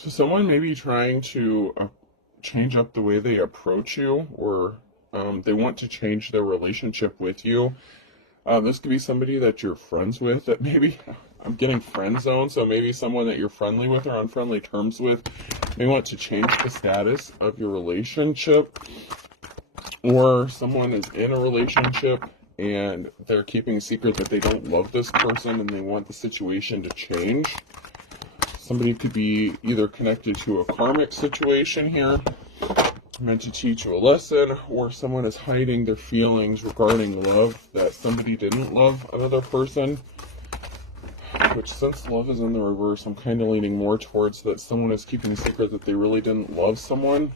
So someone may be trying to change up the way they approach you, or they want to change their relationship with you. This could be somebody that you're friends with that maybe, I'm getting friend zone, so maybe someone that you're friendly with or on friendly terms with may want to change the status of your relationship, or someone is in a relationship and they're keeping a secret that they don't love this person and they want the situation to change. Somebody could be either connected to a karmic situation here, meant to teach you a lesson, or someone is hiding their feelings regarding love, that somebody didn't love another person. Which, since love is in the reverse, I'm kind of leaning more towards that someone is keeping a secret that they really didn't love someone.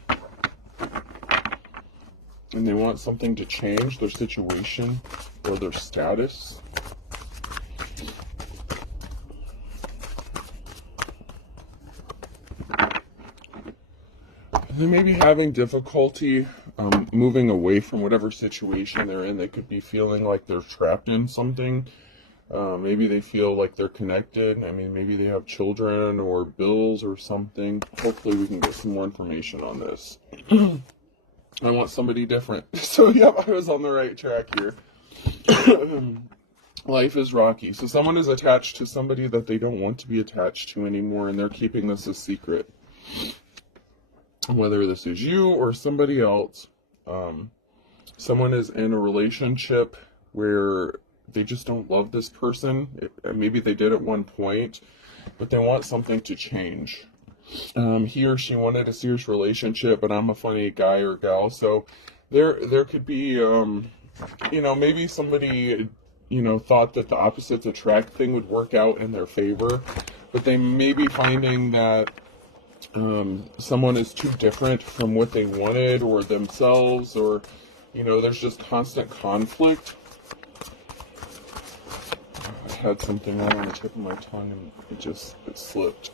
And they want something to change their situation or their status. They may be having difficulty moving away from whatever situation they're in. They could be feeling like they're trapped in something. Maybe they feel like they're connected. I mean, maybe they have children or bills or something. Hopefully we can get some more information on this. I want somebody different. So, yep, I was on the right track here. Life is rocky. So someone is attached to somebody that they don't want to be attached to anymore, and they're keeping this a secret. Whether this is you or somebody else, someone is in a relationship where they just don't love this person. Maybe they did at one point, but they want something to change. He or she wanted a serious relationship, but I'm a funny guy or gal, so there could be, maybe somebody, thought that the opposites attract thing would work out in their favor, but they may be finding that someone is too different from what they wanted or themselves, or there's just constant conflict. I had something right on the tip of my tongue and it slipped.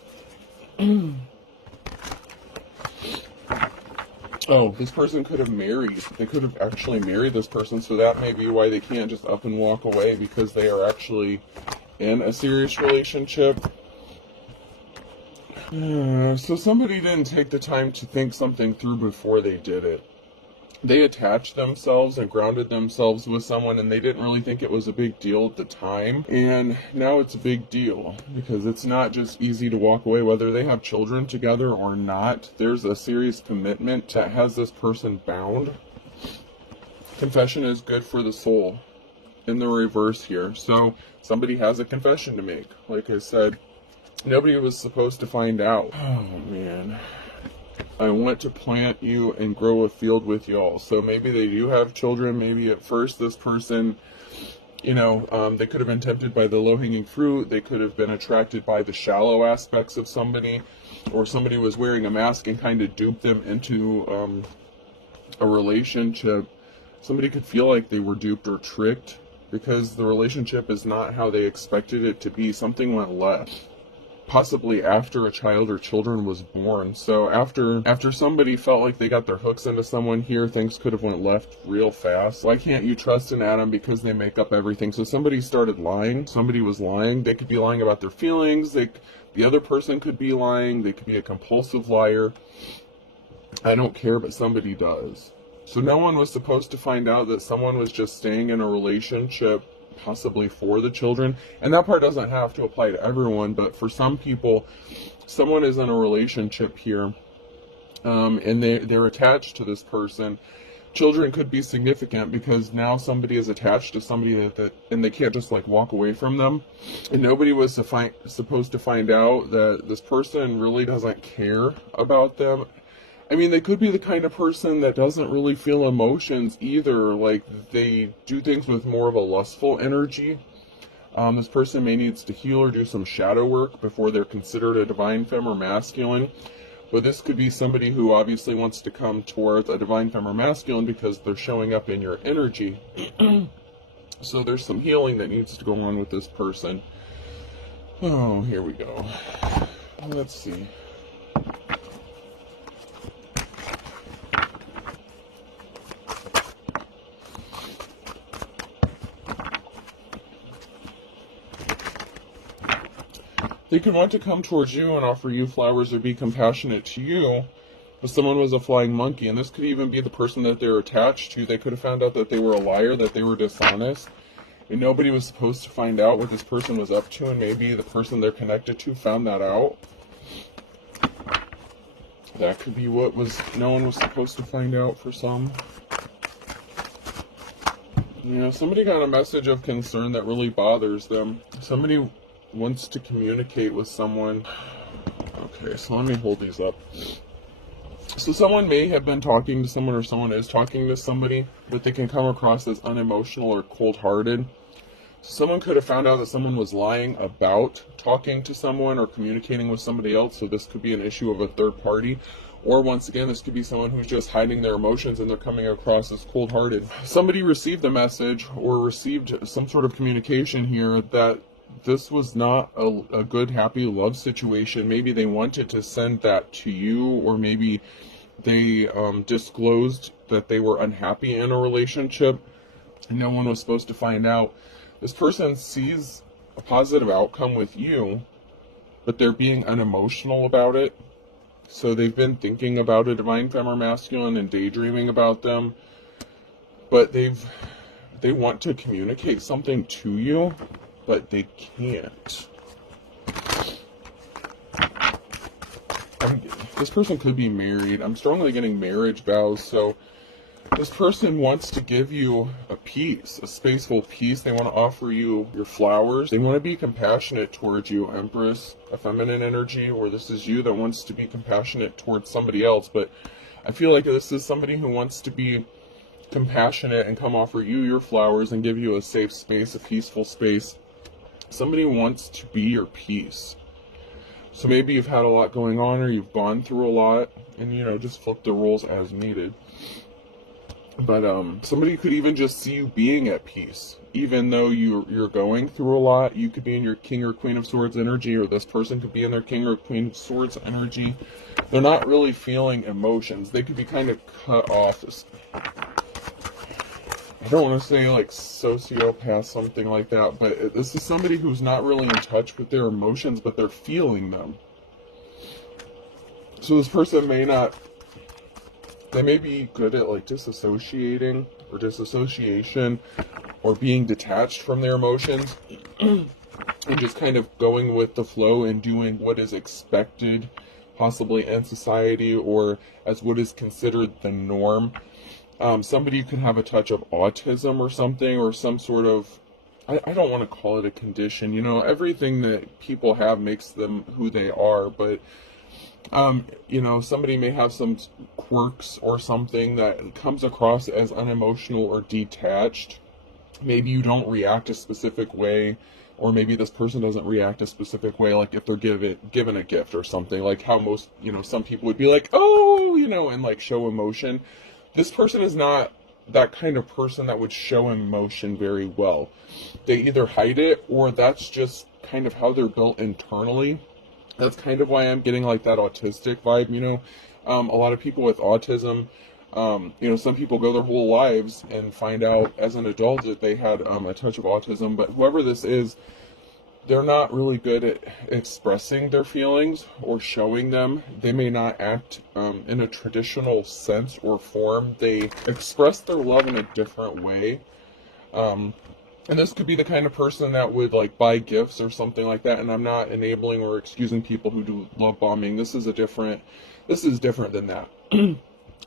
Oh, this person could have married. They could have actually married this person, so that may be why they can't just up and walk away, because they are actually in a serious relationship. So somebody didn't take the time to think something through before they did it. They attached themselves and grounded themselves with someone, and they didn't really think it was a big deal at the time. And now it's a big deal, because it's not just easy to walk away, whether they have children together or not. There's a serious commitment that has this person bound. Confession is good for the soul in the reverse here. So somebody has a confession to make. Like I said, nobody was supposed to find out. Oh, man. I want to plant you and grow a field with y'all. So maybe they do have children. Maybe at first this person, they could have been tempted by the low-hanging fruit. They could have been attracted by the shallow aspects of somebody. Or somebody was wearing a mask and kind of duped them into a relationship. Somebody could feel like they were duped or tricked because the relationship is not how they expected it to be. Something went left. Possibly after a child or children was born. So after somebody felt like they got their hooks into someone here, things could have went left real fast. Why can't you trust an Adam? Because they make up everything. So somebody started lying. Somebody was lying. They could be lying about their feelings. The other person could be lying. They could be a compulsive liar. I don't care, but somebody does. So no one was supposed to find out that someone was just staying in a relationship possibly for the children, and that part doesn't have to apply to everyone, but for some people, someone is in a relationship here, and they're attached to this person. Children could be significant because now somebody is attached to somebody that and they can't just like walk away from them, and nobody was supposed to find out that this person really doesn't care about them. I mean, they could be the kind of person that doesn't really feel emotions either. Like, they do things with more of a lustful energy. This person may needs to heal or do some shadow work before they're considered a divine femme or masculine. But this could be somebody who obviously wants to come towards a divine femme or masculine because they're showing up in your energy. So there's some healing that needs to go on with this person. Oh, here we go. Let's see. They could want to come towards you and offer you flowers or be compassionate to you, but someone was a flying monkey. And this could even be the person that they're attached to. They could have found out that they were a liar, that they were dishonest, and nobody was supposed to find out what this person was up to, and maybe the person they're connected to found that out. That could be what no one was supposed to find out for some. You know, somebody got a message of concern that really bothers them. Somebody wants to communicate with someone. Okay, so let me hold these up. So someone may have been talking to someone, or someone is talking to somebody, but they can come across as unemotional or cold-hearted. Someone could have found out that someone was lying about talking to someone or communicating with somebody else, so this could be an issue of a third party. Or once again, this could be someone who's just hiding their emotions and they're coming across as cold-hearted. Somebody received a message or received some sort of communication here that this was not a good, happy love situation. Maybe they wanted to send that to you, or maybe they disclosed that they were unhappy in a relationship and no one was supposed to find out. This person sees a positive outcome with you, but they're being unemotional about it. So they've been thinking about a divine feminine masculine and daydreaming about them, but they want to communicate something to you, but they can't. This person could be married. I'm strongly getting marriage vows, so this person wants to give you a peace, a spaceful peace. They want to offer you your flowers. They want to be compassionate towards you, Empress, a feminine energy, or this is you that wants to be compassionate towards somebody else. But I feel like this is somebody who wants to be compassionate and come offer you your flowers and give you a safe space, a peaceful space. Somebody wants to be your peace. So maybe you've had a lot going on, or you've gone through a lot, and just flip the roles as needed. But somebody could even just see you being at peace, even though you're going through a lot. You could be in your King or Queen of Swords energy, or this person could be in their King or Queen of Swords energy. They're not really feeling emotions. They could be kind of cut off. I don't want to say like sociopath, something like that, but this is somebody who's not really in touch with their emotions, but they're feeling them. So this person they may be good at like disassociating or disassociation, or being detached from their emotions and just kind of going with the flow and doing what is expected, possibly in society, or as what is considered the norm. Somebody could have a touch of autism or something, or some sort of, I don't want to call it a condition. Everything that people have makes them who they are, but somebody may have some quirks or something that comes across as unemotional or detached. Maybe you don't react a specific way, or maybe this person doesn't react a specific way, like if they're given a gift or something, like how most, some people would be like, oh, and like show emotion. This person is not that kind of person that would show emotion very well. They either hide it, or that's just kind of how they're built internally. That's kind of why I'm getting like that autistic vibe, a lot of people with autism, some people go their whole lives and find out as an adult that they had a touch of autism, but whoever this is, they're not really good at expressing their feelings or showing them. They may not act in a traditional sense or form. They express their love in a different way. And this could be the kind of person that would like buy gifts or something like that. And I'm not enabling or excusing people who do love bombing. This is different than that.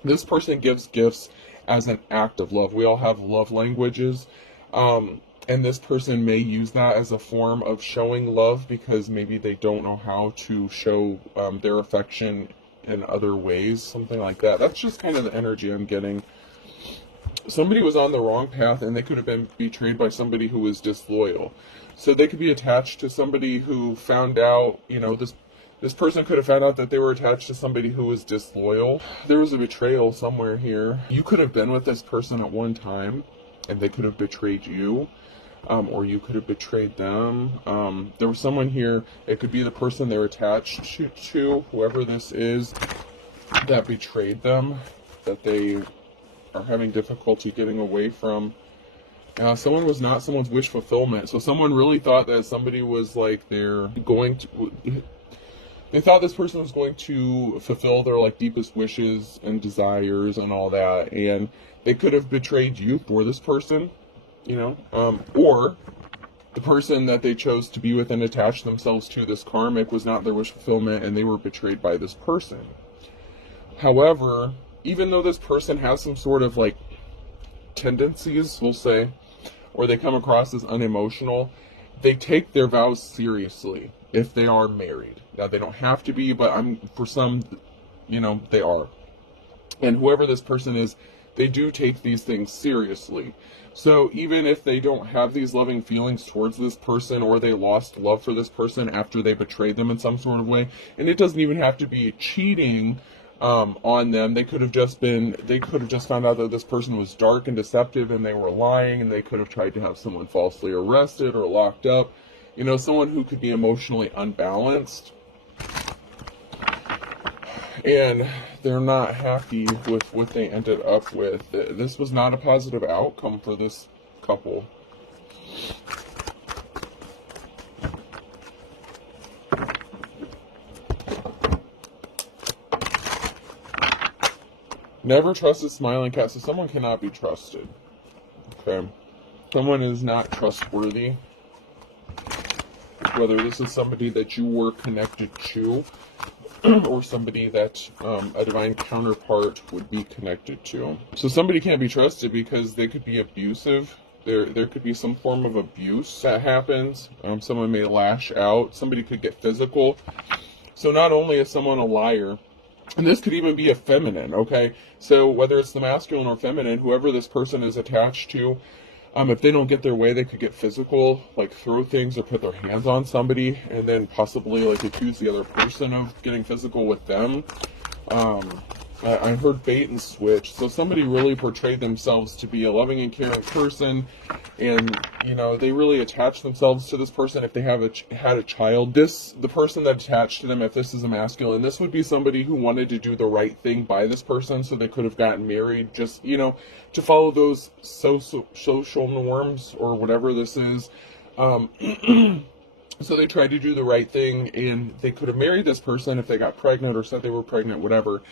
This person gives gifts as an act of love. We all have love languages. And this person may use that as a form of showing love, because maybe they don't know how to show their affection in other ways, something like that. That's just kind of the energy I'm getting. Somebody was on the wrong path, and they could have been betrayed by somebody who was disloyal. So they could be attached to somebody who found out, this person could have found out that they were attached to somebody who was disloyal. There was a betrayal somewhere here. You could have been with this person at one time, and they could have betrayed you. Or you could have betrayed them. There was someone here, it could be the person they're attached to, whoever this is, that betrayed them, that they are having difficulty getting away from. Someone was not someone's wish fulfillment. So someone really thought that somebody was like they thought this person was going to fulfill their like deepest wishes and desires and all that, and they could have betrayed you for this person, or the person that they chose to be with and attach themselves to, this karmic, was not their wish fulfillment and they were betrayed by this person. However, even though this person has some sort of like tendencies, we'll say, or they come across as unemotional, they take their vows seriously if they are married. Now, they don't have to be, but for some, they are. And whoever this person is, they do take these things seriously. So even if they don't have these loving feelings towards this person, or they lost love for this person after they betrayed them in some sort of way, and it doesn't even have to be cheating on them. They could have just found out that this person was dark and deceptive and they were lying, and they could have tried to have someone falsely arrested or locked up. Someone who could be emotionally unbalanced. And they're not happy with what they ended up with. This was not a positive outcome for this couple. Never trust a smiling cat. So someone cannot be trusted. Okay. Someone is not trustworthy. Whether this is somebody that you were connected to, or somebody that a divine counterpart would be connected to. So somebody can't be trusted because they could be abusive. There could be some form of abuse that happens. Someone may lash out. Somebody could get physical. So not only is someone a liar, and this could even be a feminine, okay? So whether it's the masculine or feminine, whoever this person is attached to, if they don't get their way, they could get physical, like throw things or put their hands on somebody, and then possibly like accuse the other person of getting physical with them. I heard bait and switch. So somebody really portrayed themselves to be a loving and caring person, and they really attach themselves to this person. If they had a child, the person that attached to them, if this is a masculine, this would be somebody who wanted to do the right thing by this person, so they could have gotten married, just to follow those social norms or whatever this is. So they tried to do the right thing, and they could have married this person if they got pregnant or said they were pregnant, whatever.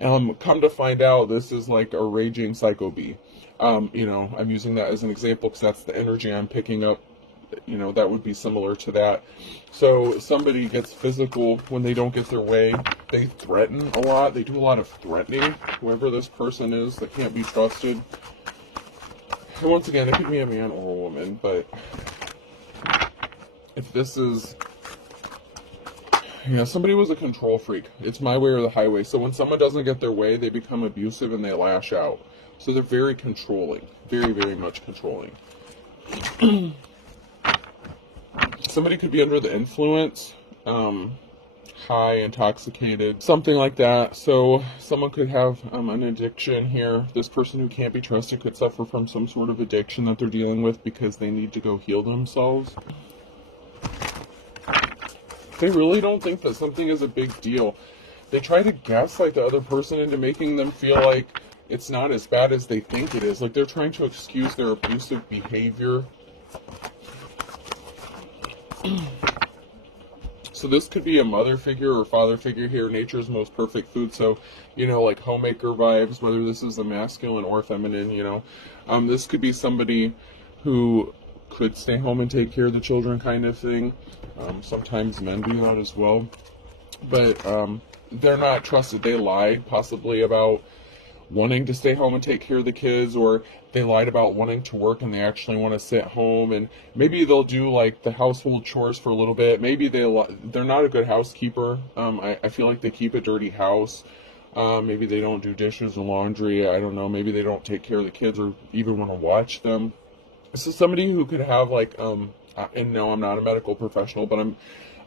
Come to find out, this is like a raging psycho bee. I'm using that as an example because that's the energy I'm picking up. That would be similar to that. So somebody gets physical when they don't get their way. They threaten a lot. They do a lot of threatening. Whoever this person is that can't be trusted. And once again, it could be a man or a woman, but if this is... somebody was a control freak. It's my way or the highway. So when someone doesn't get their way, they become abusive and they lash out. So they're very controlling. Very, very much controlling. Somebody could be under the influence, high, intoxicated, something like that. So someone could have an addiction here. This person who can't be trusted could suffer from some sort of addiction that they're dealing with because they need to go heal themselves. They really don't think that something is a big deal. They try to gaslight the other person into making them feel like it's not as bad as they think it is. Like they're trying to excuse their abusive behavior. So this could be a mother figure or father figure here. Nature's most perfect food. So, like homemaker vibes, whether this is a masculine or feminine, this could be somebody who could stay home and take care of the children kind of thing. Sometimes men do that as well. But they're not trusted. They lie possibly about wanting to stay home and take care of the kids, or they lied about wanting to work and they actually want to sit home, and maybe they'll do like the household chores for a little bit. Maybe they're not a good housekeeper. I feel like they keep a dirty house. Maybe they don't do dishes or laundry. I don't know. Maybe they don't take care of the kids or even want to watch them. So somebody who could have like, and no, I'm not a medical professional, but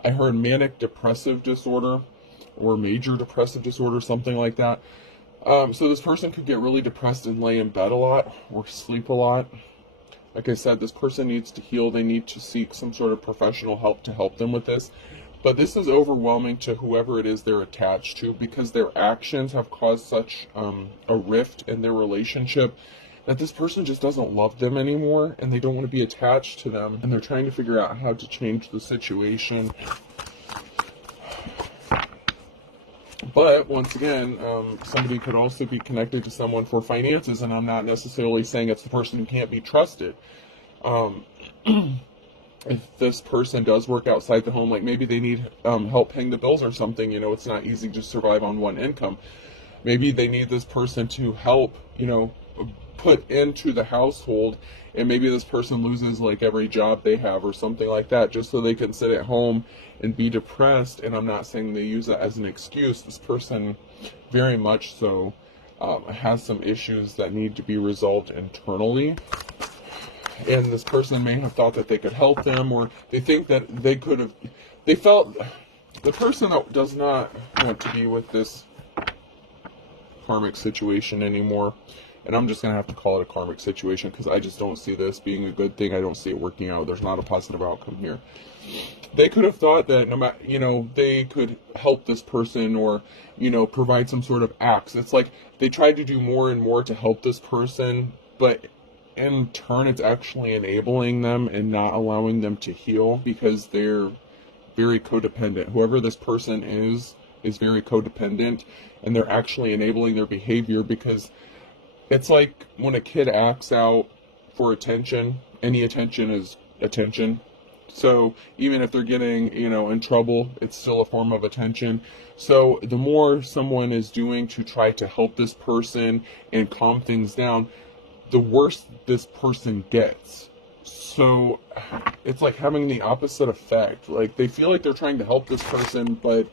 I heard manic depressive disorder or major depressive disorder, something like that. So this person could get really depressed and lay in bed a lot or sleep a lot. Like I said, this person needs to heal. They need to seek some sort of professional help to help them with this. But this is overwhelming to whoever it is they're attached to, because their actions have caused such a rift in their relationship that this person just doesn't love them anymore and they don't want to be attached to them, and they're trying to figure out how to change the situation. But once again, somebody could also be connected to someone for finances, and I'm not necessarily saying it's the person who can't be trusted. If this person does work outside the home, like maybe they need help paying the bills or something, you know, it's not easy to survive on one income. Maybe they need this person to help, you know, put into the household, and maybe this person loses like every job they have or something like that, just so they can sit at home and be depressed. And I'm not saying they use that as an excuse. This person very much so has some issues that need to be resolved internally, and this person may have thought that they could help them, or they think that they could have, they felt, the person that does not want to be with this karmic situation anymore, and I'm just going to have to call it a karmic situation because I just don't see this being a good thing. I don't see it working out. There's not a positive outcome here. They could have thought that no matter, you know, they could help this person, or, you know, provide some sort of acts. It's like they tried to do more and more to help this person, but in turn it's actually enabling them and not allowing them to heal, because they're very codependent. Whoever this person is very codependent, and they're actually enabling their behavior, because it's like when a kid acts out for attention, any attention is attention. So even if they're getting, you know, in trouble, it's still a form of attention. So the more someone is doing to try to help this person and calm things down, the worse this person gets. So it's like having the opposite effect. Like they feel like they're trying to help this person, but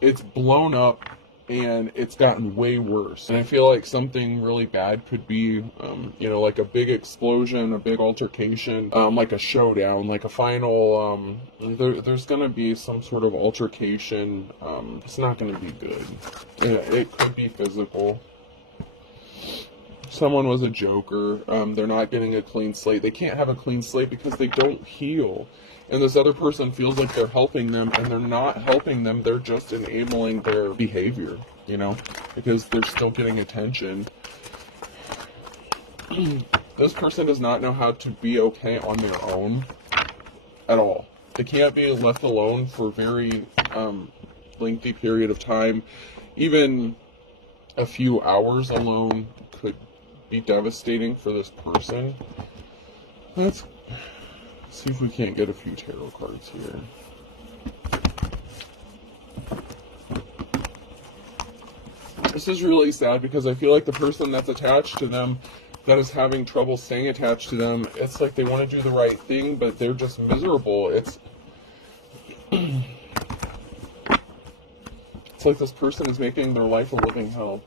it's blown up and it's gotten way worse. And I feel like something really bad could be, you know, like a big explosion, a big altercation, like a showdown, like a final, there's going to be some sort of altercation. It's not going to be good. It could be physical. Someone was a joker. They're not getting a clean slate. They can't have a clean slate because they don't heal. And this other person feels like they're helping them, and they're not helping them. They're just enabling their behavior, you know, because they're still getting attention. This person does not know how to be okay on their own at all. They can't be left alone for a very lengthy period of time. Even a few hours alone could be devastating for this person. Let's see if we can't get a few tarot cards here. This is really sad because I feel like the person that's attached to them, that is having trouble staying attached to them, it's like they want to do the right thing, but they're just miserable. It's like this person is making their life a living hell.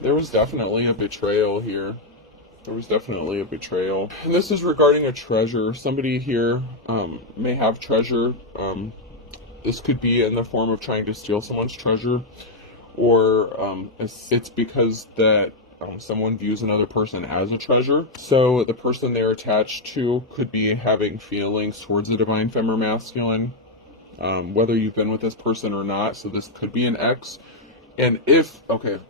There was definitely a betrayal here. There was definitely a betrayal. And this is regarding a treasure. Somebody here may have treasure. This could be in the form of trying to steal someone's treasure, or it's because that someone views another person as a treasure. So the person they're attached to could be having feelings towards the divine feminine masculine, whether you've been with this person or not. So this could be an ex. And if, okay,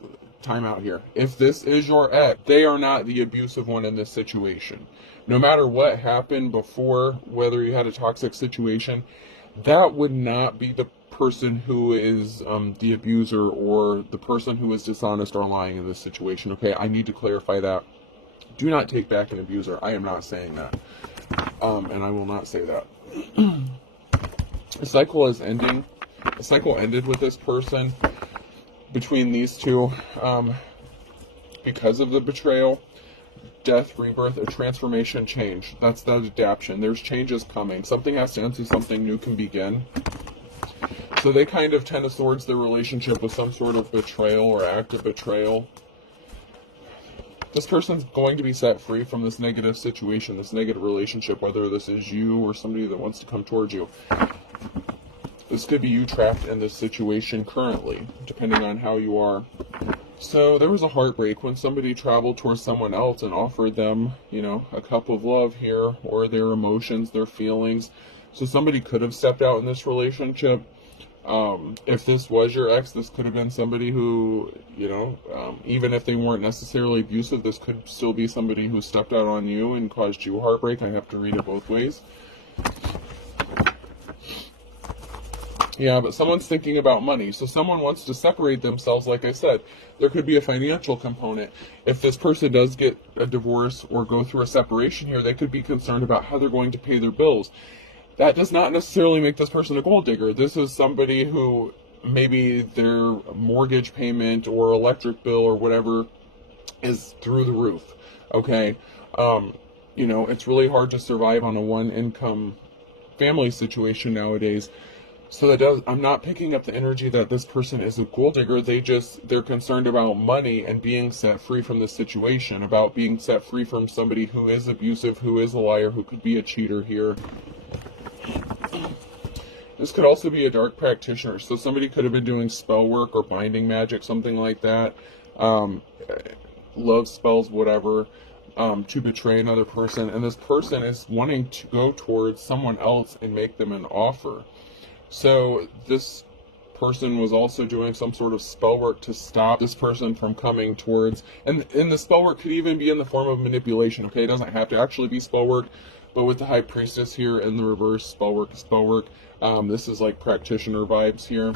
time out here. If this is your ex, they are not the abusive one in this situation. No matter what happened before, whether you had a toxic situation, that would not be the person who is the abuser or the person who is dishonest or lying in this situation. Okay, I need to clarify that. Do not take back an abuser. I am not saying that. And I will not say that. The cycle is ending. The cycle ended with this person. Between these two, because of the betrayal, death, rebirth, a transformation, change. That's that adaptation. There's changes coming. Something has to end so something new can begin. So they kind of tend towards their relationship with some sort of betrayal or act of betrayal. This person's going to be set free from this negative situation, this negative relationship, whether this is you or somebody that wants to come towards you. This could be you trapped in this situation currently, depending on how you are. So there was a heartbreak when somebody traveled towards someone else and offered them, you know, a cup of love here, or their emotions, their feelings. So somebody could have stepped out in this relationship, If this was your ex, this could have been somebody who, you know, even if they weren't necessarily abusive, this could still be somebody who stepped out on you and caused you heartbreak. I have to read it both ways. Yeah, but someone's thinking about money. So someone wants to separate themselves, like I said. There could be a financial component. If this person does get a divorce or go through a separation here, they could be concerned about how they're going to pay their bills. That does not necessarily make this person a gold digger. This is somebody who maybe their mortgage payment or electric bill or whatever is through the roof. Okay? You know, it's really hard to survive on a one-income family situation nowadays. So I'm not picking up the energy that this person is a gold digger. They're concerned about money and being set free from this situation, about being set free from somebody who is abusive, who is a liar, who could be a cheater here. This could also be a dark practitioner. So somebody could have been doing spell work or binding magic, something like that. Love spells, whatever, to betray another person. And this person is wanting to go towards someone else and make them an offer. So this person was also doing some sort of spell work to stop this person from coming towards, and the spell work could even be in the form of manipulation, okay? It doesn't have to actually be spell work, but with the High Priestess here in the reverse, spell work is spell work. This is like practitioner vibes here.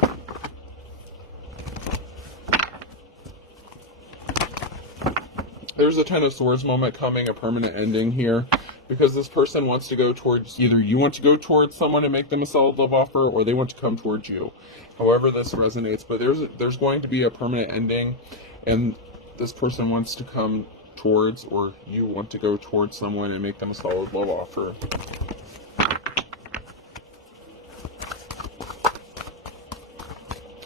There's a Ten of Swords moment coming, a permanent ending here. Because this person wants to go towards, either you want to go towards someone and make them a solid love offer, or they want to come towards you. However this resonates, but there's going to be a permanent ending, and this person wants to come towards, or you want to go towards someone and make them a solid love offer.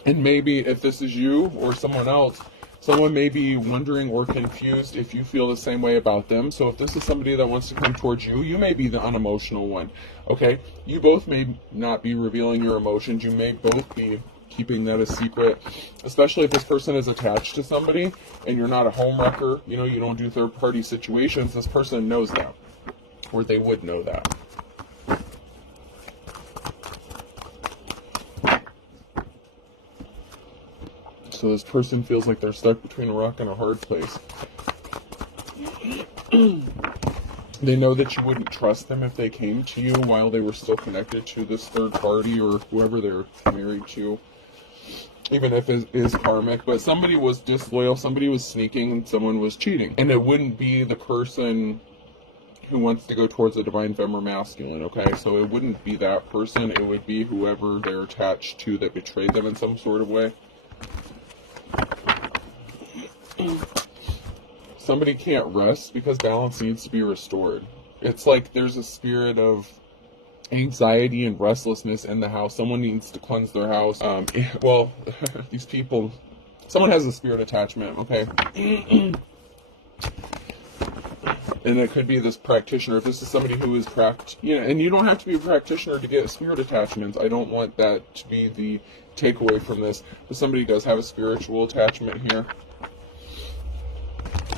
And maybe if this is you or someone else, someone may be wondering or confused if you feel the same way about them. So if this is somebody that wants to come towards you, you may be the unemotional one, okay? You both may not be revealing your emotions. You may both be keeping that a secret, especially if this person is attached to somebody and you're not a homewrecker, you know, you don't do third-party situations. This person knows that, or they would know that. So this person feels like they're stuck between a rock and a hard place. They know that you wouldn't trust them if they came to you while they were still connected to this third party or whoever they're married to, even if it is karmic. But somebody was disloyal, somebody was sneaking, and someone was cheating. And it wouldn't be the person who wants to go towards a divine feminine masculine, okay? So it wouldn't be that person. It would be whoever they're attached to that betrayed them in some sort of way. Somebody can't rest because balance needs to be restored. It's like there's a spirit of anxiety and restlessness in the house. Someone needs to cleanse their house. Well, these people, someone has a spirit attachment, okay? And it could be this practitioner. If this is somebody who is and you don't have to be a practitioner to get spirit attachments. I don't want that to be the takeaway from this. But somebody does have a spiritual attachment here.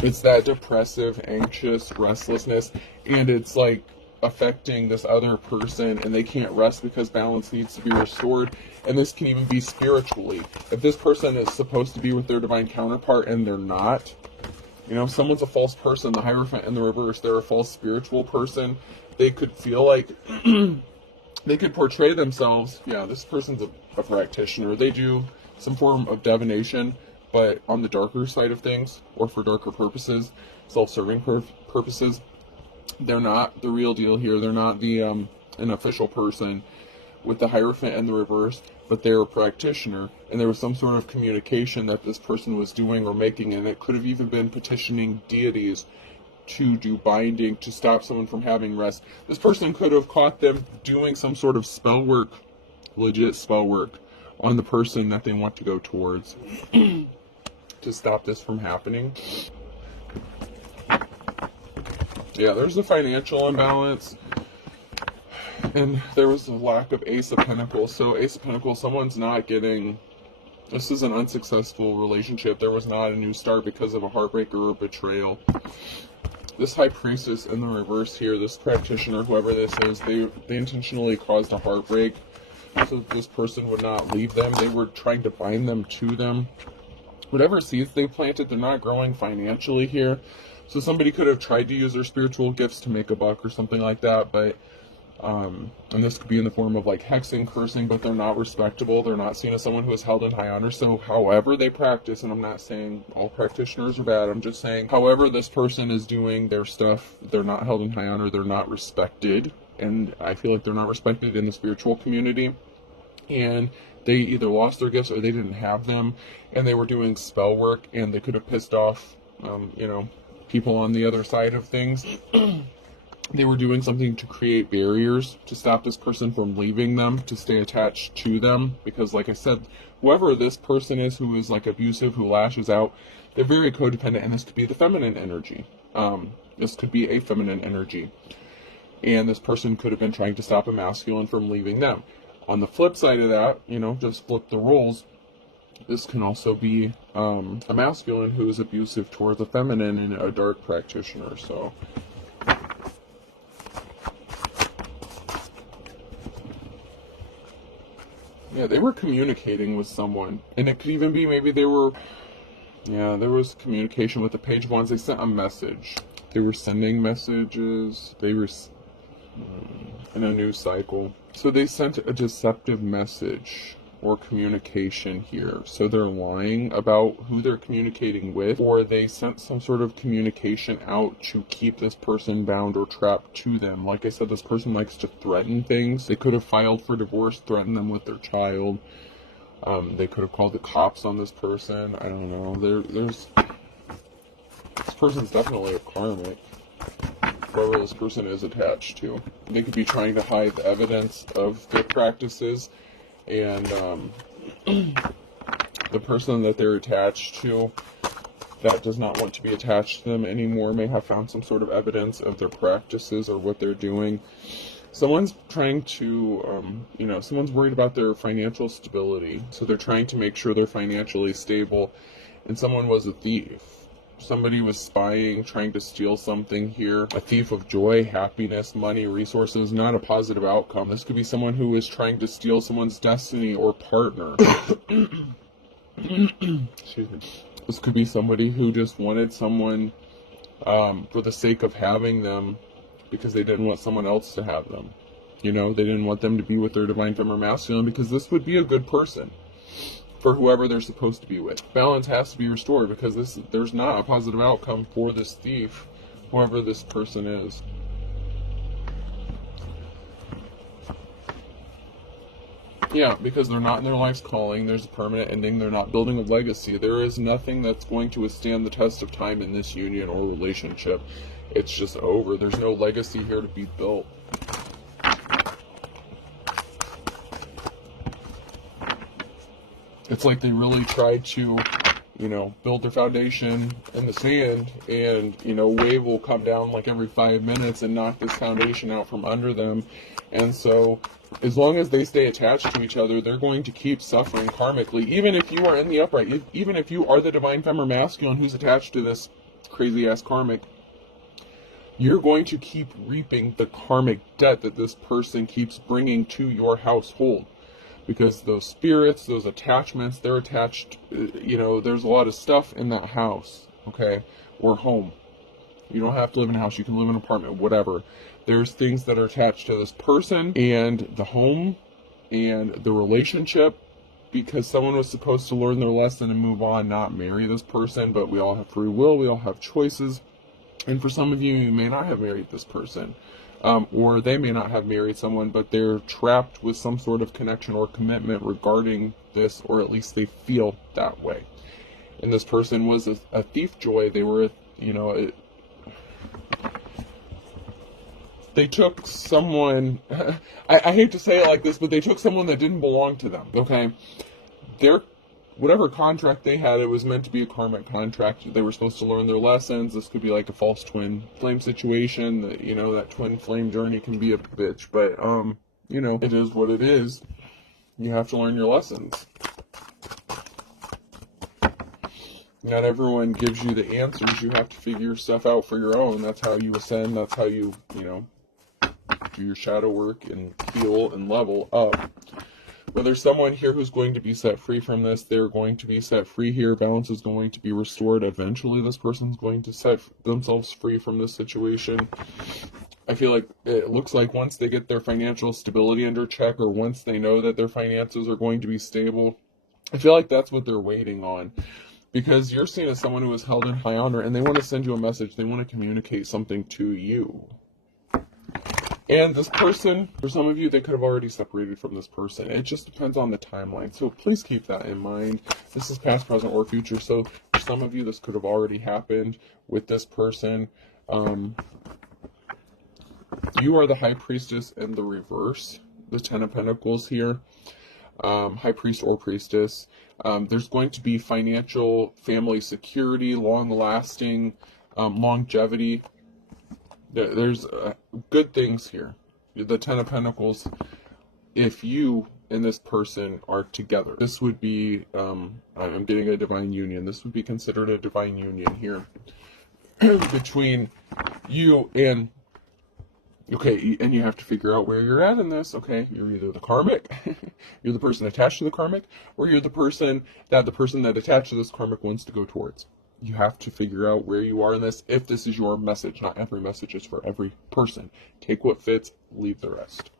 It's that depressive, anxious restlessness, and it's like affecting this other person, and they can't rest because balance needs to be restored. And this can even be spiritually. If this person is supposed to be with their divine counterpart and they're not, you know, if someone's a false person, the Hierophant in the reverse, they're a false spiritual person, they could feel like they could portray themselves, yeah, this person's a practitioner. They do some form of divination, but on the darker side of things, or for darker purposes, self-serving purposes. They're not the real deal here. They're not the an official person with the Hierophant in the reverse, but they're a practitioner, and there was some sort of communication that this person was doing or making, and it could have even been petitioning deities to do binding, to stop someone from having rest. This person could have caught them doing some sort of spell work, legit spell work, on the person that they want to go towards to stop this from happening. Yeah, there's a financial imbalance, and there was a lack of Ace of Pentacles. So Ace of Pentacles, someone's not getting, this is an unsuccessful relationship. There was not a new start because of a heartbreak or a betrayal. This High Priestess in the reverse here, this practitioner, whoever this is, they intentionally caused a heartbreak so this person would not leave them. They were trying to bind them to them. Whatever seeds they planted, they're not growing financially here. So somebody could have tried to use their spiritual gifts to make a buck or something like that, but and this could be in the form of like hexing, cursing, but they're not respectable. They're not seen as someone who is held in high honor. So however they practice, and I'm not saying all practitioners are bad, I'm just saying however this person is doing their stuff, they're not held in high honor, they're not respected. And I feel like they're not respected in the spiritual community. And they either lost their gifts or they didn't have them, and they were doing spell work, and they could have pissed off, people on the other side of things. They were doing something to create barriers to stop this person from leaving them, to stay attached to them. Because like I said, whoever this person is who is like abusive, who lashes out, they're very codependent, and this could be the feminine energy. This could be a feminine energy. And this person could have been trying to stop a masculine from leaving them. On the flip side of that, just flip the roles. This can also be a masculine who is abusive towards a feminine and a dark practitioner. So yeah, they were communicating with someone. And it could even be maybe there was communication with the Page of Wands. They sent a message. They were sending messages. They were in a new cycle. So they sent a deceptive message or communication here. So they're lying about who they're communicating with, or they sent some sort of communication out to keep this person bound or trapped to them. Like I said, this person likes to threaten things. They could have filed for divorce, threatened them with their child. They could have called the cops on this person. I don't know. This person's definitely a karmic, whoever this person is attached to. They could be trying to hide the evidence of their practices, and the person that they're attached to that does not want to be attached to them anymore may have found some sort of evidence of their practices or what they're doing. Someone's trying to, someone's worried about their financial stability, so they're trying to make sure they're financially stable, and someone was a thief. Somebody was spying, trying to steal something here. A thief of joy, happiness, money, resources, not a positive outcome. This could be someone who is trying to steal someone's destiny or partner. Excuse me. This could be somebody who just wanted someone for the sake of having them, because they didn't want someone else to have them. They didn't want them to be with their divine feminine masculine, because this would be a good person for whoever they're supposed to be with. Balance has to be restored, because there's not a positive outcome for this thief, whoever this person is. Yeah, because they're not in their life's calling. There's a permanent ending. They're not building a legacy. There is nothing that's going to withstand the test of time in this union or relationship. It's just over. There's no legacy here to be built. It's like they really tried to, build their foundation in the sand, and, wave will come down like every 5 minutes and knock this foundation out from under them. And so as long as they stay attached to each other, they're going to keep suffering karmically. Even if you are in the upright, even if you are the divine feminine masculine who's attached to this crazy ass karmic, you're going to keep reaping the karmic debt that this person keeps bringing to your household. Because those spirits, those attachments, they're attached, there's a lot of stuff in that house, okay, or home. You don't have to live in a house, you can live in an apartment, whatever. There's things that are attached to this person and the home and the relationship, because someone was supposed to learn their lesson and move on, not marry this person. But we all have free will, we all have choices. And for some of you, you may not have married this person. Or they may not have married someone, but they're trapped with some sort of connection or commitment regarding this, or at least they feel that way. And this person was a thief joy. They were, they took someone, I hate to say it like this, but they took someone that didn't belong to them, okay? Whatever contract they had, it was meant to be a karmic contract. They were supposed to learn their lessons. This could be like a false twin flame situation. That twin flame journey can be a bitch, but, it is what it is. You have to learn your lessons. Not everyone gives you the answers. You have to figure stuff out for your own. That's how you ascend. That's how you, do your shadow work and heal and level up. But there's someone here who's going to be set free from this. They're going to be set free here. Balance is going to be restored. Eventually, this person's going to set themselves free from this situation. I feel like it looks like once they get their financial stability under check, or once they know that their finances are going to be stable, I feel like that's what they're waiting on. Because you're seen as someone who is held in high honor, and they want to send you a message. They want to communicate something to you. And this person, for some of you, they could have already separated from this person. It just depends on the timeline. So please keep that in mind. This is past, present, or future. So for some of you, this could have already happened with this person. You are the High Priestess in the reverse. The Ten of Pentacles here. High Priest or Priestess. There's going to be financial, family security, long-lasting, longevity. There's good things here. The Ten of Pentacles, if you and this person are together, this would be, I'm getting a divine union. This would be considered a divine union here between you and, okay, and you have to figure out where you're at in this. Okay, you're either the karmic, you're the person attached to the karmic, or you're the person that attached to this karmic wants to go towards. You have to figure out where you are in this, if this is your message. Not every message is for every person. Take what fits, leave the rest.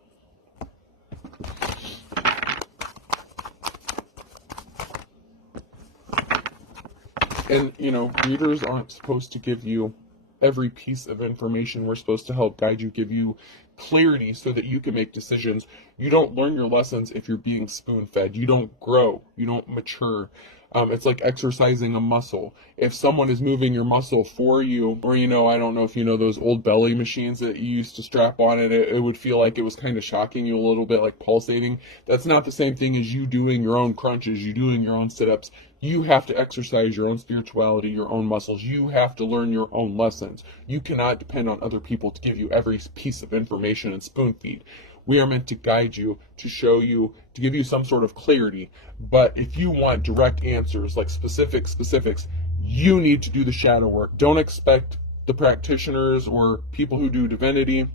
And, you know, readers aren't supposed to give you every piece of information. We're supposed to help guide you, give you clarity so that you can make decisions. You don't learn your lessons if you're being spoon-fed. You don't grow. You don't mature. It's like exercising a muscle. If someone is moving your muscle for you, or, you know, I don't know if you know those old belly machines that you used to strap on it would feel like it was kind of shocking you a little bit, like pulsating. That's not the same thing as you doing your own crunches, you doing your own sit-ups. You have to exercise your own spirituality, your own muscles. You have to learn your own lessons. You cannot depend on other people to give you every piece of information and spoon feed. We are meant to guide you, to show you, to give you some sort of clarity. But if you want direct answers, like specifics, you need to do the shadow work. Don't expect the practitioners or people who do divinity,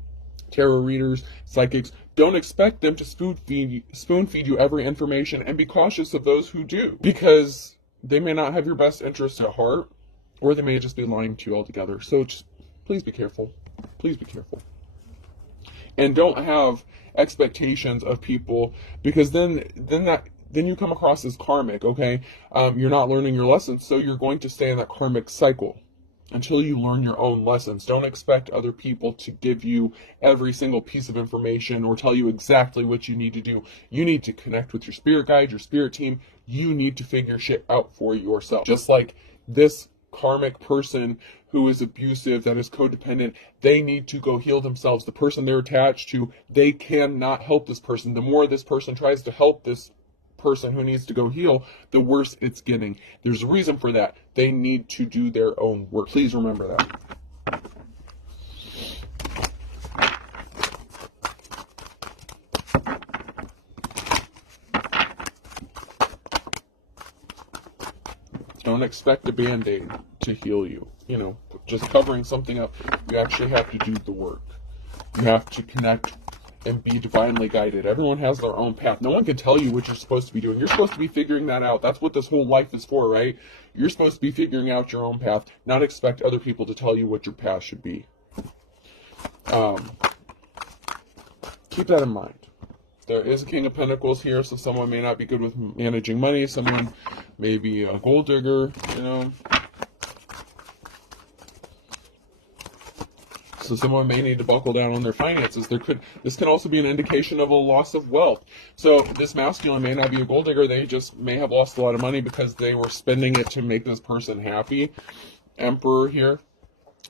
tarot readers, psychics, don't expect them to spoon feed you every information, and be cautious of those who do, because they may not have your best interests at heart, or they may just be lying to you altogether. So just please be careful. Please be careful. And don't have expectations of people, because then you come across as karmic, okay? You're not learning your lessons, so you're going to stay in that karmic cycle until you learn your own lessons. Don't expect other people to give you every single piece of information or tell you exactly what you need to do. You need to connect with your spirit guide, your spirit team. You need to figure shit out for yourself. Just like this karmic person who is abusive, that is codependent, they need to go heal themselves. The person they're attached to, they cannot help this person. The more this person tries to help this person who needs to go heal, the worse it's getting. There's a reason for that. They need to do their own work. Please remember that. Don't expect a band-aid to heal you. You know, just covering something up. You actually have to do the work. You have to connect and be divinely guided. Everyone has their own path. No one can tell you what you're supposed to be doing. You're supposed to be figuring that out. That's what this whole life is for, right? You're supposed to be figuring out your own path, not expect other people to tell you what your path should be. Keep that in mind. There is a King of Pentacles here, so someone may not be good with managing money. Someone may be a gold digger, you know. So someone may need to buckle down on their finances. This can also be an indication of a loss of wealth. So this masculine may not be a gold digger. They just may have lost a lot of money because they were spending it to make this person happy. Emperor here.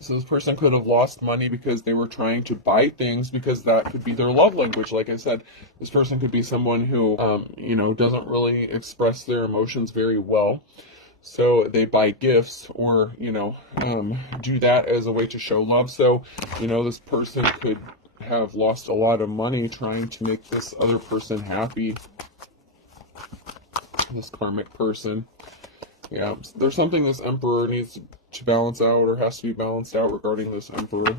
So this person could have lost money because they were trying to buy things, because that could be their love language. Like I said, this person could be someone who, you know, doesn't really express their emotions very well. So they buy gifts, or, you know, do that as a way to show love. So, you know, this person could have lost a lot of money trying to make this other person happy. This karmic person. Yeah, there's something this Emperor needs to balance out, or has to be balanced out regarding this Emperor.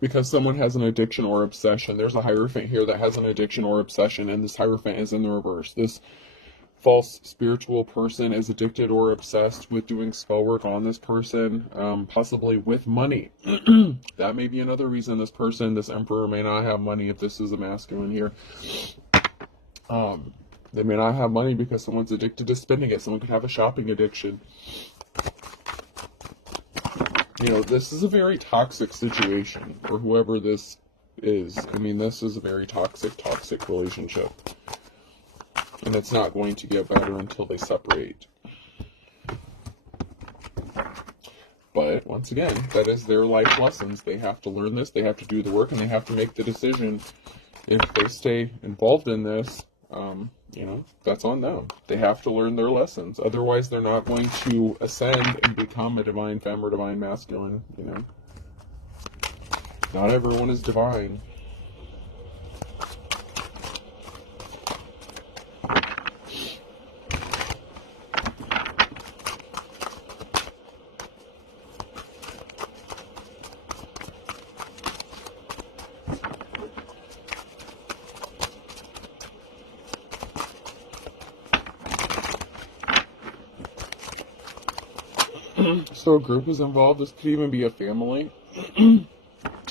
because someone has an addiction or obsession. There's a Hierophant here that has an addiction or obsession, and this Hierophant is in the reverse. This false spiritual person is addicted or obsessed with doing spell work on this person, possibly with money. That may be another reason this person, this Emperor, may not have money if this is a masculine here. They may not have money because someone's addicted to spending it. Someone could have a shopping addiction. You know, this is a very toxic situation for whoever this is. I mean, this is a very toxic relationship. And it's not going to get better until they separate. But, once again, that is their life lessons. They have to learn this, they have to do the work, and they have to make the decision. If they stay involved in this, you know, that's on them. They have to learn their lessons. Otherwise, they're not going to ascend and become a divine femme or divine masculine, you know. Not everyone is divine. So a group is involved. This could even be a family.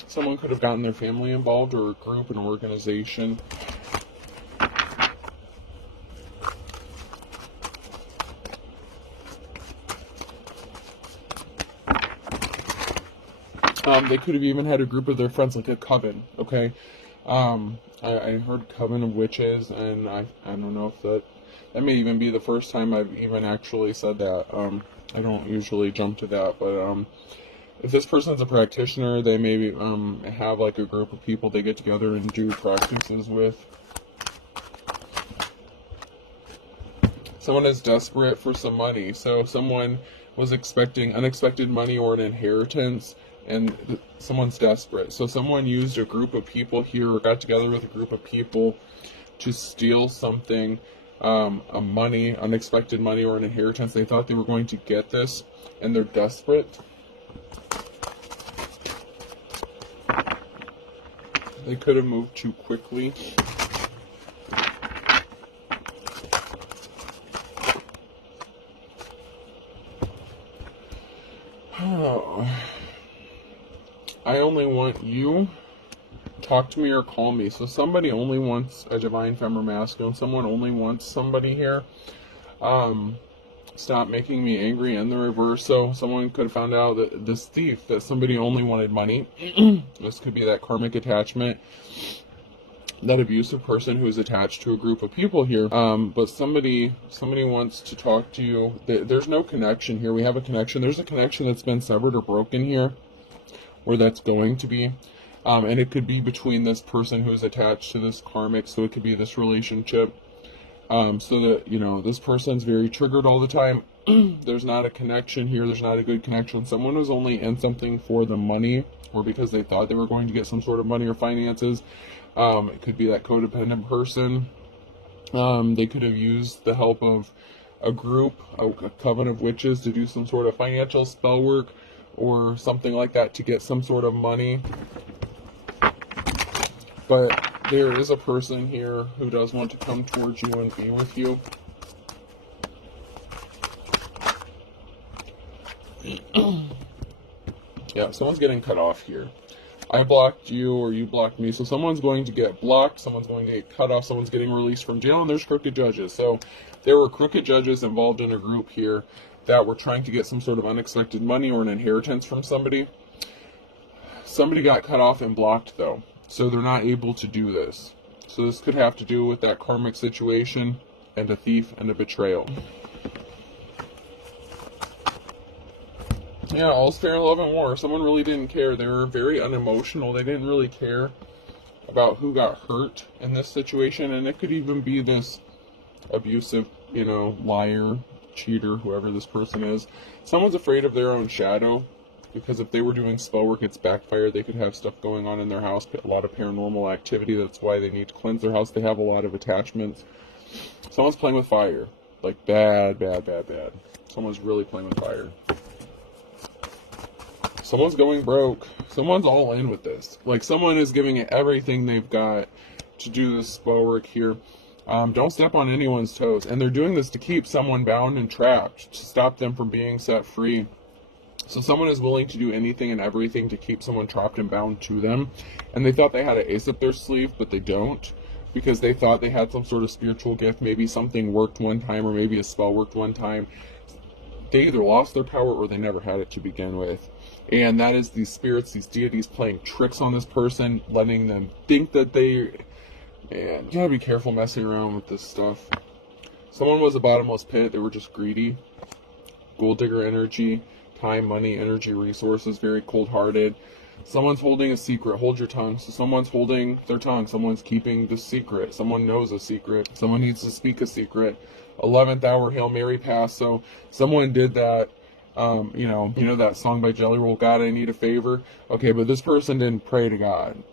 Someone could have gotten their family involved, or a group, an organization. They could have even had a group of their friends, like a coven, okay? I heard coven of witches, and I don't know if that may even be the first time I've even actually said that. I don't usually jump to that, but if this person's a practitioner, they maybe have like a group of people they get together and do practices with. Someone is desperate for some money, so someone was expecting unexpected money or an inheritance, and someone's desperate. So someone used a group of people here, or got together with a group of people to steal something, a money, unexpected money or an inheritance. They thought they were going to get this, and they're desperate. They could have moved too quickly. Oh. I only want you. Talk to me or call me. So somebody only wants a divine femme or masculine. Someone only wants somebody here. Stop making me angry, in the reverse. So someone could have found out that this thief, that somebody only wanted money. This could be that karmic attachment, that abusive person who is attached to a group of people here. But somebody wants to talk to you. There's no connection here. We have a connection. There's a connection that's been severed or broken here, where that's going to be. And it could be between this person who is attached to this karmic, so it could be this relationship. So that, you know, this person's very triggered all the time. There's not a connection here. There's not a good connection. Someone was only in something for the money, or because they thought they were going to get some sort of money or finances. It could be that codependent person. They could have used the help of a group, a coven of witches, to do some sort of financial spell work or something like that to get some sort of money. But there is a person here who does want to come towards you and be with you. Yeah, someone's getting cut off here. I blocked you, or you blocked me. So someone's going to get blocked, someone's going to get cut off, someone's getting released from jail, and there's crooked judges. So there were crooked judges involved in a group here that were trying to get some sort of unexpected money or an inheritance from somebody. Somebody got cut off and blocked, though. So they're not able to do this. So this could have to do with that karmic situation and a thief and a betrayal. Yeah, all's fair in love and war. Someone really didn't care. They were very unemotional. They didn't really care about who got hurt in this situation. And it could even be this abusive, you know, liar, cheater, whoever this person is. Someone's afraid of their own shadow. Because if they were doing spell work, it's backfired. They could have stuff going on in their house, a lot of paranormal activity. That's why they need to cleanse their house. They have a lot of attachments. Someone's playing with fire. Like bad. Someone's really playing with fire. Someone's going broke. Someone's all in with this. Like, someone is giving it everything they've got to do this spell work here. Don't step on anyone's toes. And they're doing this to keep someone bound and trapped, to stop them from being set free. So someone is willing to do anything and everything to keep someone trapped and bound to them. And they thought they had an ace up their sleeve, but they don't. Because they thought they had some sort of spiritual gift. Maybe something worked one time, or maybe a spell worked one time. They either lost their power or they never had it to begin with. And that is these spirits, these deities playing tricks on this person, letting them think that they... Man, you gotta be careful messing around with this stuff. Someone was a bottomless pit. They were just greedy. Gold digger energy, time, money, energy, resources, very cold-hearted. Someone's holding a secret. Hold your tongue. So someone's holding their tongue. Someone's keeping the secret. Someone knows a secret. Someone needs to speak a secret. 11th hour Hail Mary pass. So someone did that. You know that song by Jelly Roll, God, I Need a Favor? Okay, but this person didn't pray to God.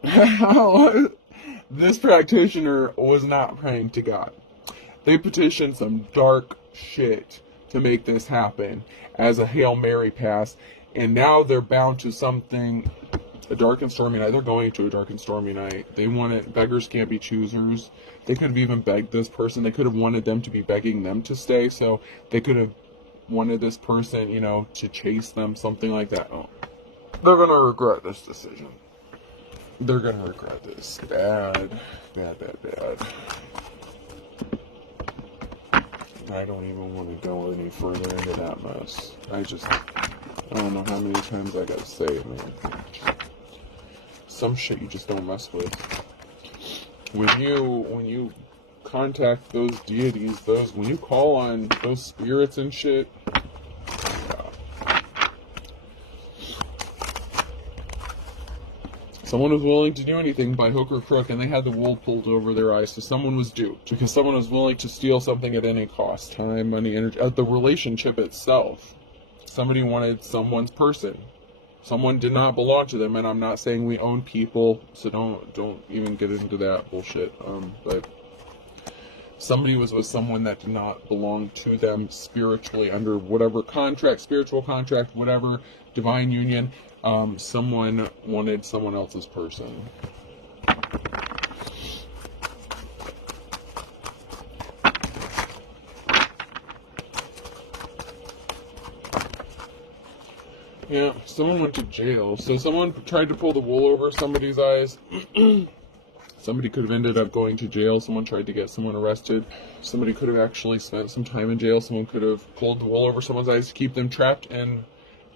This practitioner was not praying to God. They petitioned some dark shit to make this happen as a Hail Mary pass, and now they're bound to something, a dark and stormy night. They're going to a dark and stormy night. They want it. Beggars can't be choosers. They could have even begged this person. They could have wanted them to be begging them to stay, so they could have wanted this person, to chase them, something like that. Oh. They're going to regret this decision. They're going to regret this. Bad. I don't even want to go any further into that mess. I don't know how many times I gotta say it, man. Some shit you just don't mess with. When you contact those deities, when you call on those spirits and shit, someone was willing to do anything by hook or crook, and they had the wool pulled over their eyes, so someone was duped. Because someone was willing to steal something at any cost. Time, money, energy, the relationship itself. Somebody wanted someone's person. Someone did not belong to them, and I'm not saying we own people, so don't even get into that bullshit. But somebody was with someone that did not belong to them spiritually, under whatever contract, spiritual contract, whatever, divine union. Someone wanted someone else's person. Yeah, someone went to jail. So someone tried to pull the wool over somebody's eyes. Somebody could have ended up going to jail. Someone tried to get someone arrested. Somebody could have actually spent some time in jail. Someone could have pulled the wool over someone's eyes to keep them trapped in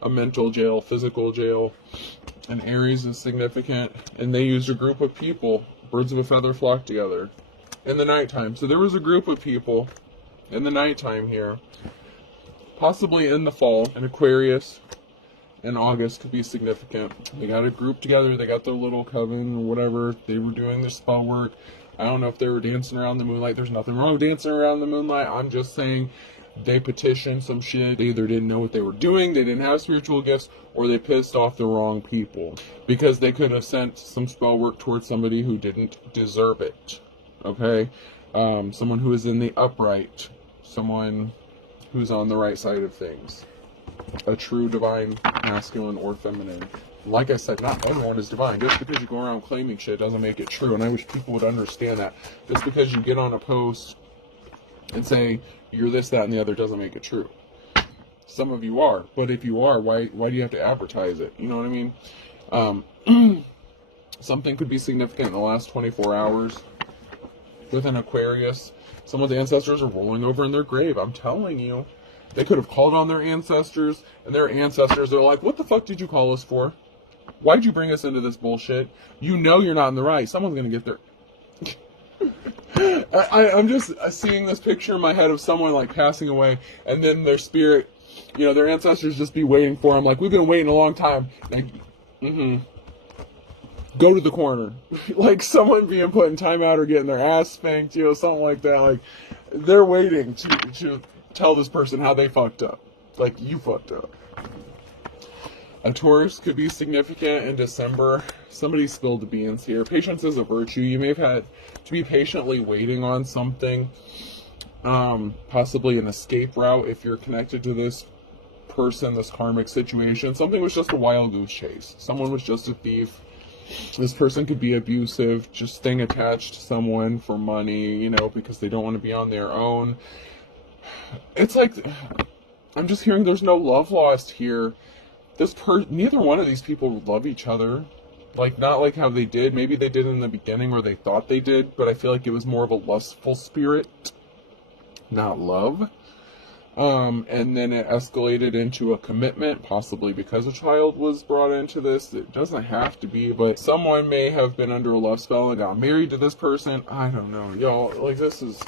a mental jail, physical jail. And Aries is significant. And they used a group of people. Birds of a feather flock together. In the nighttime. So there was a group of people in the nighttime here. Possibly in the fall. An Aquarius. In August could be significant. They got a group together. They got their little coven or whatever. They were doing their spell work. I don't know if they were dancing around the moonlight. There's nothing wrong with dancing around the moonlight. I'm just saying they petitioned some shit. They either didn't know what they were doing, they didn't have spiritual gifts, or they pissed off the wrong people. Because they could have sent some spell work towards somebody who didn't deserve it. Okay? Someone who is in the upright. Someone who's on the right side of things. A true divine masculine or feminine. Like I said, not everyone is divine. Just because you go around claiming shit doesn't make it true, and I wish people would understand that. Just because you get on a post and say you're this, that, and the other doesn't make it true. Some of you are, but if you are, why do you have to advertise it? You know what I mean? Something could be significant in the last 24 hours with an Aquarius. Someone's ancestors are rolling over in their grave. I'm telling you. They could have called on their ancestors, and their ancestors are like, what the fuck did you call us for? Why'd you bring us into this bullshit? You know you're not in the right. Someone's going to get there. I'm just seeing this picture in my head of someone like passing away, and then their spirit, their ancestors just be waiting for them. Like, we've been waiting a long time. Like, go to the corner. Like someone being put in timeout or getting their ass spanked, something like that. Like, they're waiting to tell this person how they fucked up. Like, you fucked up. A Taurus could be significant in December. Somebody spilled the beans here. Patience is a virtue. You may have had to be patiently waiting on something. Possibly an escape route if you're connected to this person, this karmic situation. Something was just a wild goose chase. Someone was just a thief. This person could be abusive, just staying attached to someone for money, you know, because they don't want to be on their own. It's like, I'm just hearing there's no love lost here. Neither one of these people love each other. Like, not like how they did. Maybe they did in the beginning, or they thought they did, but I feel like it was more of a lustful spirit, not love. And then it escalated into a commitment, possibly because a child was brought into this. It doesn't have to be, but someone may have been under a love spell and got married to this person. I don't know, y'all. Like, this is...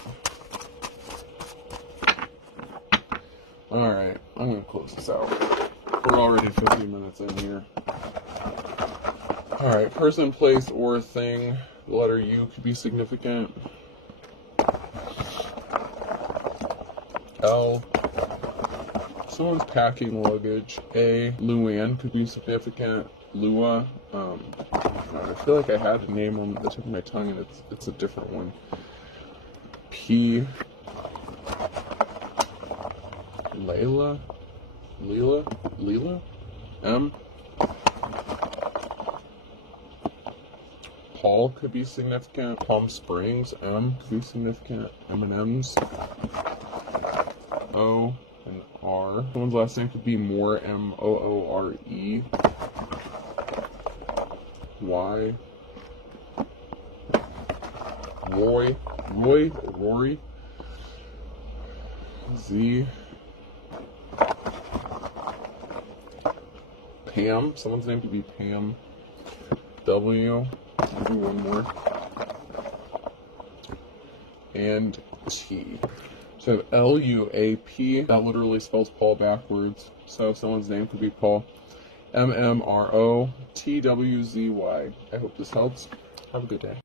Alright, I'm gonna close this out. We're already 50 minutes in here. Alright, person, place, or thing. The letter U could be significant. L. Someone's packing luggage. A. Luann could be significant. Lua. God, I feel like I had a name on the tip of my tongue and it's a different one. P. Layla. Leela. M. Paul could be significant. Palm Springs. M could be significant. M&M's. O and R. Someone's last name could be Moore. M-O-O-R-E. Y. Rory. Z. Pam. Someone's name could be Pam. W. I'll do one more. And T. So L-U-A-P, that literally spells Paul backwards. So someone's name could be Paul. M-M-R-O-T-W-Z-Y. I hope this helps. Have a good day.